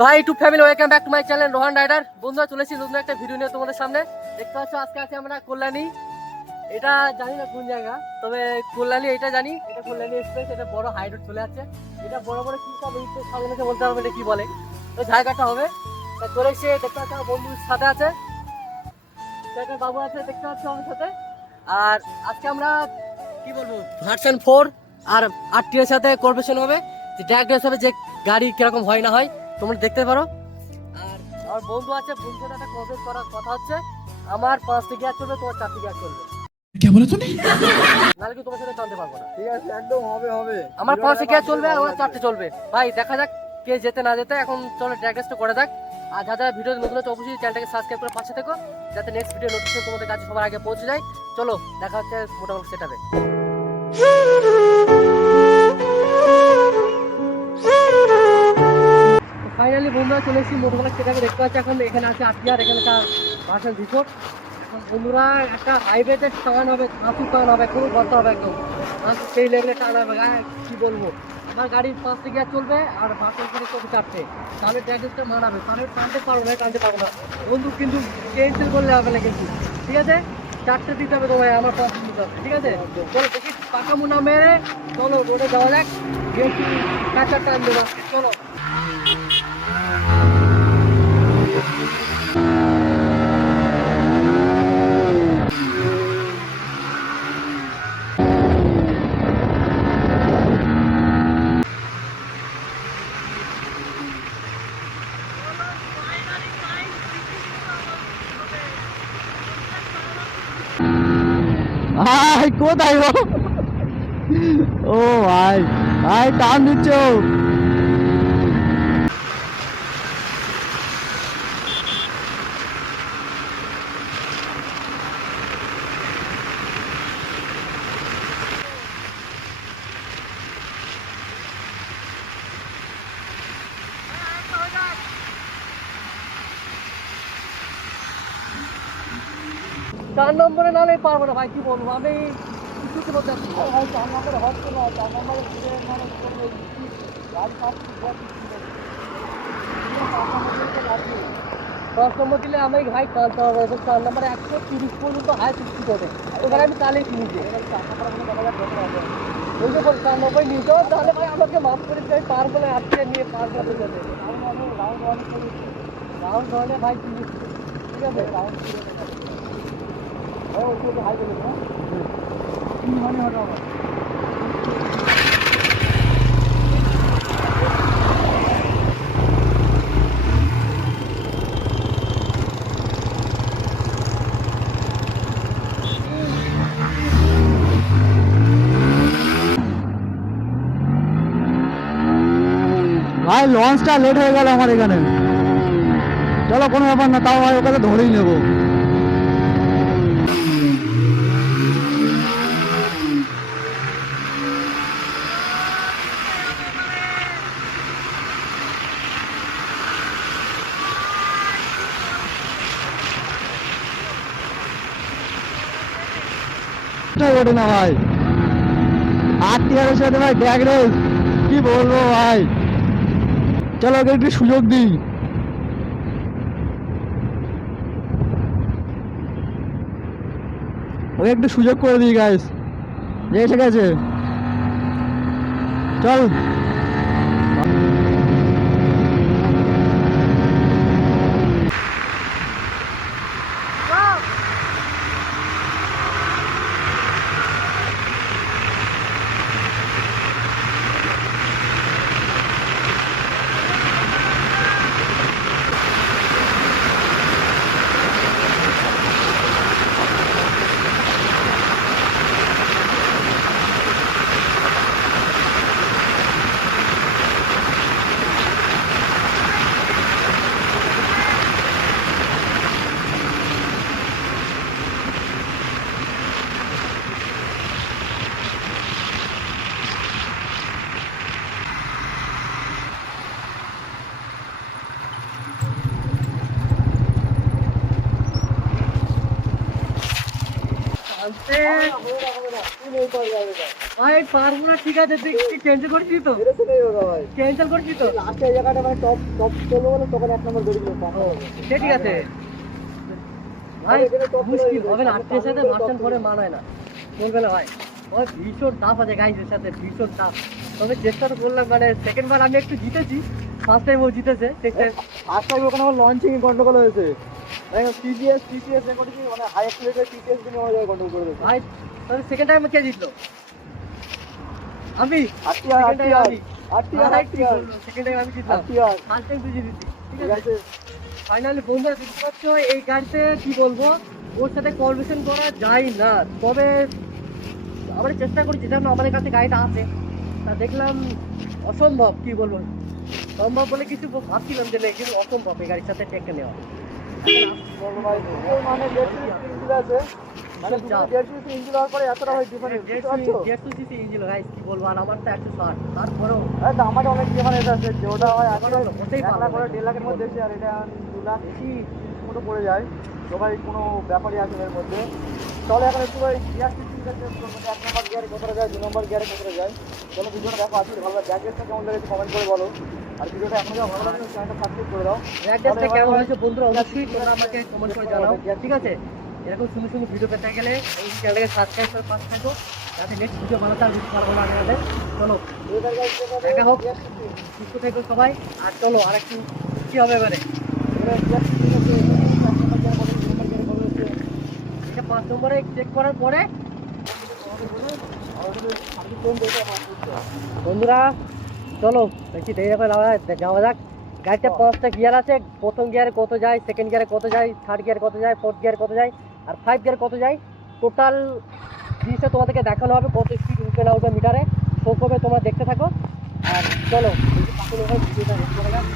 ভাই YouTube family welcome back to my channel Rohan rider. বন্ধুরা চলে এসেছি নতুন একটা ভিডিও নিয়ে তোমাদের সামনে। দেখতে পাচ্ছ আজকে আছে আমরা কল্যাণী। এটা জানি না কোন জায়গা, তবে কল্যাণী এটা জানি, এটা কল্যাণী এক্সপ্রেস। এটা বড় হাই রোড চলে যাচ্ছে। এটা বড় বড় কি সব সামনে বলতে পারবো এটা কি বলে, তো জায়গাটা হবে। তা চলে এসে দেখতে পাচ্ছ আমার বন্ধুর সাথে আছে, একটা বাবু আছে দেখতে পাচ্ছ আমার সাথে। আর আজকে আমরা কি বলবো ভার্সন 4 আর 8 এর সাথে কর্পোরেশন হবে, যে ড্র্যাগ রেস হবে, যে গাড়ি কিরকম হয় না হয় তোমরা দেখতে পারো। আর আমার বন্ধু আছে, বন্ধুর সাথে একটা কর্পোরেট করার কথা হচ্ছে। আমার 5টি গিয়ার চলবে, তোমার 4টি গিয়ার চলবে। क्या बोला तूने? নাহলে কি তোমার সাথে টানতে পারবো না। ঠিক আছে, একদম হবে হবে। আমার 5টি গিয়ার চলবে আর আমার 4টি চলবে। ভাই দেখা যাক কে যেতে না যেতে। এখন চলো ড্র্যাগ রেসটা করে যাক। আর যারা যারা ভিডিও নতুন হচ্ছে অবশ্যই চ্যানেলটাকে সাবস্ক্রাইব করে পাশে থেকো, যাতে নেক্সট ভিডিও নোটিফিকেশন তোমাদের কাছে সবার আগে পৌঁছে যায়। চলো দেখা হচ্ছে মোটামুটি সেটাবে। ফাইনালি বন্ধুরা চলে এসেছি মোটরসাইকেল সেটাকে দেখতে পাচ্ছি। এখন এখানে আছে 8 গিয়ার, এখানে একটা ভার্সন 2। এখন বন্ধুরা একটা হাইওয়েতে টান হবে, হাসু টান হবে, খুব গর্ত হবে একদম, সেই লেভেলে টান হবে। কি বলবো, আমার গাড়ির 5টি গিয়ার চলবে আর ভার্সন করে চলবে 4টে। তাহলে ট্র্যাকটা মানাবে, তাহলে টানতে পারবো না, টানতে পারবো না বন্ধু, কিন্তু ক্যান্সেল করলে হবে না কিন্তু। ঠিক আছে, 4টে দিতে হবে তোমায়, আমার 5 দিতে হবে। ঠিক আছে, চলো দেখি পাকা মুনা মেরে চলো রোডে যাওয়া যাক। গেছি কাঁচা টান দেবো, চলো। ভাই কোথায় গো? ও ভাই ভাই টান দিচ্ছ। চার নম্বরে নাহলে পারবো না ভাই, কি বলবো আমি কিছুতে বলতে পারছি না। ভাই 4 নম্বরে হচ্ছে না, 4 নম্বরে ঘুরে মানে গাড়ি পাচ্ছি। 10 নম্বর দিলে আমি ভাই টানতে হবে। 4 নম্বরে 130 পর্যন্ত হাই 60 করে, ওখানে আমি কালে কিনেছি। 4 নম্বরে কোনো কথা করতে হবে। ওই যে বল 4 নম্বর নিয়ে যাও, তাহলে ভাই আমাকে মাফ করে দিতে, আমি পার বলে আজকে নিয়ে পার করতে যাবে। রাউন্ড ধরনে ভাই কিনেছি, ঠিক আছে রাউন্ড হাই করে না 3 মানে হলো আমার। ভাই লঞ্চটা লেট হয়ে গেল আমার এখানে। চলো কোনো ব্যাপার না, তাও ভাই ওকে তো ধরেই নেবো। ওঠে না ভাই, 8 টিয়ারের সাথে ভাই ড্র্যাগ রেস, কি বলবো ভাই। চলো ওকে একটু সুযোগ দিই। ওকে একটু সুযোগ করে দিই গাইস। এসে গেছে, চল। আনতে ভাই পারবো না, ঠিক আছে তুই ক্যান্সেল করছিস তো, এটা সেটাই হবে ভাই। ক্যান্সেল করছিস তো, লাস্টে এই জায়গাটা মানে টপ টপ চলবো বলে তখন 1 নম্বর বেরিয়ে গেল। সে ঠিক আছে ভাই, মুশকিল হবে না, আজকের সাথে ভার্সন পরে মানায় না, বলবে না ভাই। ওই ভীষণ টাফ আছে গাইজের সাথে, ভীষণ টাফ। তবে চেষ্টা তো করলাম, মানে সেকেন্ড বার আমি একটু জিতেছি, ফার্স্ট টাইম ও জিতেছে। ফার্স্ট টাইম ওখানে আমার লঞ্চিং গন্ডগোল হয়েছে। টিটিএস রেকর্ডিং মানে হাই অ্যাক্সিলারেটর টিটিএস দিনে আমার জায়গায় গন্ডগোল করে দিয়েছে। ভাই তবে সেকেন্ড টাইম কে জিতলো? আমি আটটিয়ার সেকেন্ড টাইম আমি আটটিয়ার সেকেন্ড টাইম আমি জিতলাম, আটটিয়ার ফার্স্ট টাইম তুই জিতেছি, ঠিক ঠিক আছে। আছে। ফাইনালি বন্ধুরা দেখতে পাচ্ছ এই গাড়িতে কি বলবো, ওর সাথে কনভারসেশন করা যায় না। তবে আমরা চেষ্টা করি, যেটা আমাদের কাছে গাড়িটা আছে, তা দেখলাম অসম্ভব, কি বলবো, সম্ভব বলে কিছু ভাবছিলাম যে না, কিন্তু অসম্ভব এই গাড়ির সাথে টেক্কা নেওয়া। বলবো ভাই দুটোই মানে 150 ইঞ্জিন আছে, মানে দুটো 150 ইঞ্জিন হওয়ার পরে এতটা ভাই ডিফারেন্স বুঝতে পারছো? 150 সিসি ইঞ্জিন গাইস, কি বলবো, আর আমার তো 160, তারপরেও আরে দামটা অনেক ডিফারেন্স আছে, যে ওটা হয় আসলে ওটাই 1 ভালো লাখ করে লাগে। 1.5 লাখের মধ্যে এসে, আর এটা 2 লাখ 30 মতো পড়ে যায়। তো ভাই কোনো ব্যাপারই আছে এর মধ্যে। চলো এখন একটু ভাই গিয়ার সিস্টেমটা চেঞ্জ করবো, 1 নম্বর গিয়ারে কতটা যায়, 2 নম্বর গিয়ারে কতটা যায়। চলো ভিডিওটা দেখো, আসলে ভালো লাগে। ব্যাগেজটা কেমন লেগেছে কমেন্ট করে বলো, আর ভিডিওটা এখন যা ভালো লাগে চ্যানেলটা সাবস্ক্রাইব করে দাও। অ্যাড্রেসটা কেমন হয়েছে বন্ধুরা অবশ্যই তোমরা আমাকে কমেন্ট করে জানাও, ঠিক আছে। এরকম সুন্দর সুন্দর ভিডিও পেতে গেলে এই চ্যানেলকে সাবস্ক্রাইব করে পাশে থাকো, যাতে নেক্সট ভিডিও বানাতে আর বেশি ভালো লাগে আমাদের। চলো দেখা হোক, সুস্থ থেকো সবাই, আর চলো আর একটু কি হবে এবারে। এটা 5 নম্বরে চেক করার পরে বন্ধুরা চলো বেশি দেরি করে যাওয়া যাক। গাড়িতে 5টা গিয়ার আছে, প্রথম গিয়ারে কত যায়, সেকেন্ড গিয়ারে কত যায়, থার্ড গিয়ারে কত যায়, ফোর্থ গিয়ারে কত যায়, আর 5 গিয়ারে কত যায়, টোটাল জিনিসটা তোমাদেরকে দেখানো হবে, কত স্পিড উঠবে না উঠবে মিটারে শো করবে, তোমরা দেখতে থাকো। আর চলো ভিডিওটা রেডি করে যাক।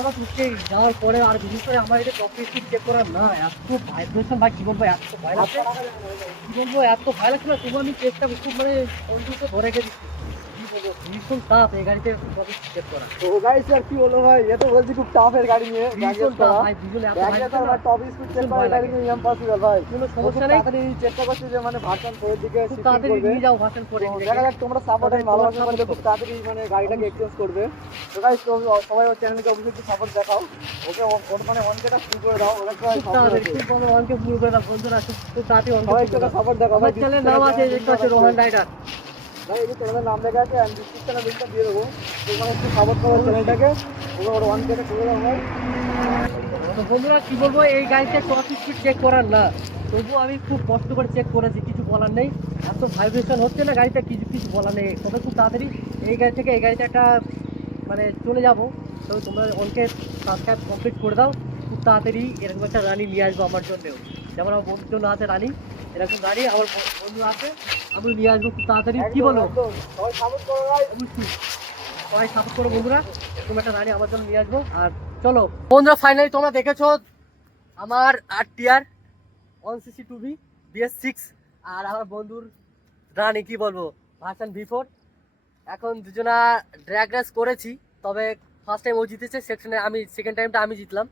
আমার উঠে যাওয়ার পরে আর বিশেষ করে আমার এটা টপ স্পিড চেক করার না, এত ভাইব্রেশন ভাই, কি বলবো, এত ভয় লাগছে, কি বলবো, এত ভয় লাগছে না। তবু আমি চেষ্টা খুব মানে কন্ট্রোলটা ধরে রেখে দিচ্ছি, কি বলবো, ভীষণ টাফ এই গাড়িতে টপ স্পিড চেক করা, তো গাইস আর কি বলবো ভাই, এ তো বলছি খুব টাফের গাড়ি নিয়ে ভীষণ টাফ ভাই, ভীষণ এত ভাইব্রেশন না, টপ স্পিড চেক করা গাড়ি নিয়ে ইম্পসিবল ভাই। কোনো সমস্যা নেই, তাড়াতাড়ি চেষ্টা করছি যে মানে ভার্সন 4 এর দিকে খুব শিফটিং তাড়াতাড়ি করবে। নিয়ে যাও ভার্সন করে তো দেখা যাক তোমরা সাপোর্ট আর ভালোবাসা করলে খুব তাড়াতাড়ি মানে গাড়িটাকে এক্সচেঞ্জ করবে। তো গাইস সবাই ওর চ্যানেলকে অবশ্যই একটু সাপোর্ট দেখাও, ওকে ওর মানে অনকেটা শুরু করে দাও, ওরা সবাই খুব তাড়াতাড়ি, খুব ভালো অনকে পুরো করে দাও বন্ধুরা, খুব তাড়াতাড়ি সবাই অনকে একটু সাপোর্ট দেখাও আমার চ্যানেলের নাম আছে, দেখতে পাচ্ছ রোহান রাইডার ভাই, এই যে চ্যানেলের নাম লেখা আছে, আমি ডিসক্রিপশনে লিংকটা দিয়ে দেবো, তোমরা একটু সাপোর্ট করো চ্যানেলটাকে, ওর অনকেটা করে দাও ভাই। তো বন্ধুরা কি বলবো, এই গাড়িতে টপ স্পিড চেক করার না, তবু আমি খুব কষ্ট করে চেক করেছি, কিছু বলার নেই, এত ভাইব্রেশন হচ্ছে না গাড়িটা, কিছু কিছু বলার নেই। তবে খুব তাড়াতাড়ি এই গাড়ি থেকে এই গাড়িতে একটা মানে চলে যাবো। তবে তোমরা অনকে সাবস্ক্রাইব কমপ্লিট করে দাও, খুব তাড়াতাড়ি এরকম একটা রানি নিয়ে আসবো আমার জন্যেও, যেমন আমার বন্ধুর জন্য আছে রানি, এরকম গাড়ি আমার বন্ধু আছে, আমি নিয়ে আসবো খুব তাড়াতাড়ি, কি বলো? একদম, সবাই সাপোর্ট করো ভাই। অবশ্যই সবাই সাপোর্ট করো বন্ধুরা, এরকম একটা গাড়ি আমার জন্য নিয়ে আসবো। আর চলো বন্ধুরা, ফাইনালি তোমরা দেখেছো আমার আরটিআর 1cc 2V BS6 আর আমার বন্ধুর রানি, কি বলবো, ভার্সন V4। এখন দুজনা ড্র্যাগ রেস করেছি, তবে ফার্স্ট টাইম ও জিতেছে সেকশনে, আমি সেকেন্ড টাইমটা আমি জিতলাম।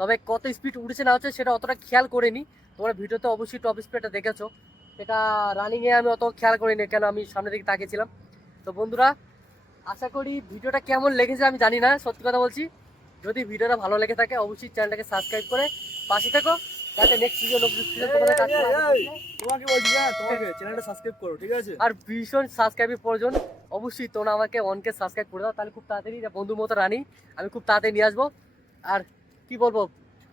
তবে কত স্পিড উঠেছে না হচ্ছে সেটা অতটা খেয়াল করিনি, তোমরা ভিডিওতে অবশ্যই টপ স্পিডটা দেখেছো, সেটা রানিংয়ে আমি অত খেয়াল করিনি, কেন আমি সামনের দিকে তাকিয়েছিলাম। তো বন্ধুরা আশা করি ভিডিওটা কেমন লেগেছে আমি জানি না, সত্যি কথা বলছি, যদি ভিডিওটা ভালো লেগে থাকে অবশ্যই চ্যানেলটাকে সাবস্ক্রাইব করে পাশে থাকো, যাতে নেক্সট ভিডিও নোটিফিকেশন তোমাদের কাছে তোমাকে বলছি, হ্যাঁ তোমাকে চ্যানেলটা সাবস্ক্রাইব করো, ঠিক আছে? আর ভীষণ সাবস্ক্রাইবের প্রয়োজন, অবশ্যই তোমরা আমাকে অনকে সাবস্ক্রাইব করে দাও, তাহলে খুব তাড়াতাড়ি বন্ধুর মতো রানি আমি খুব তাড়াতাড়ি নিয়ে আসবো। আর কি বলবো,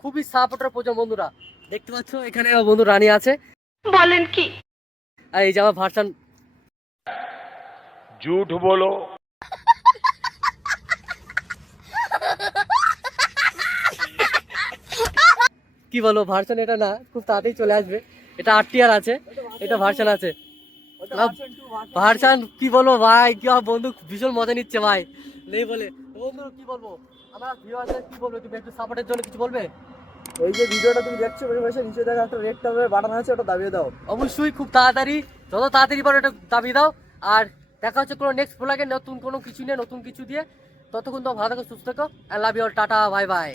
খুবই সাপোর্টের প্রয়োজন বন্ধুরা, দেখতে পাচ্ছ এখানে আমার বন্ধু রানি আছে, বলেন কি? আর এই যে আমার ভার্সন झूठ बोलो। কি বলবো, ভার্সন এটা না, খুব তাড়াতাড়ি চলে আসবে। এটা 8 আছে, এটা ভার্সন আছে। ভার্সন কি বলবো ভাই, কি বন্ধু ভীষণ মজা নিচ্ছে ভাই, নেই বলে। বন্ধু কি বলবো, আমার ভিউয়ারদের কি বলবো, তুমি একটু সাপোর্টের জন্য কিছু বলবে? এই যে ভিডিওটা তুমি দেখছো বসে নিচে দেখা একটা রেড কালারের বাটন আছে, ওটা দাবিয়ে দাও। অবশ্যই খুব তাড়াতাড়ি, যত তাড়াতাড়ি পারো এটা দাবিয়ে দাও। আর দেখা হচ্ছে কোনো নেক্সট ব্লগে নতুন কোনো কিছু নিয়ে, নতুন কিছু দিয়ে। ততক্ষণ তো ভালো থাকো, সুস্থ থাকো। আই লাভ ইউ, টাটা, বাই বাই।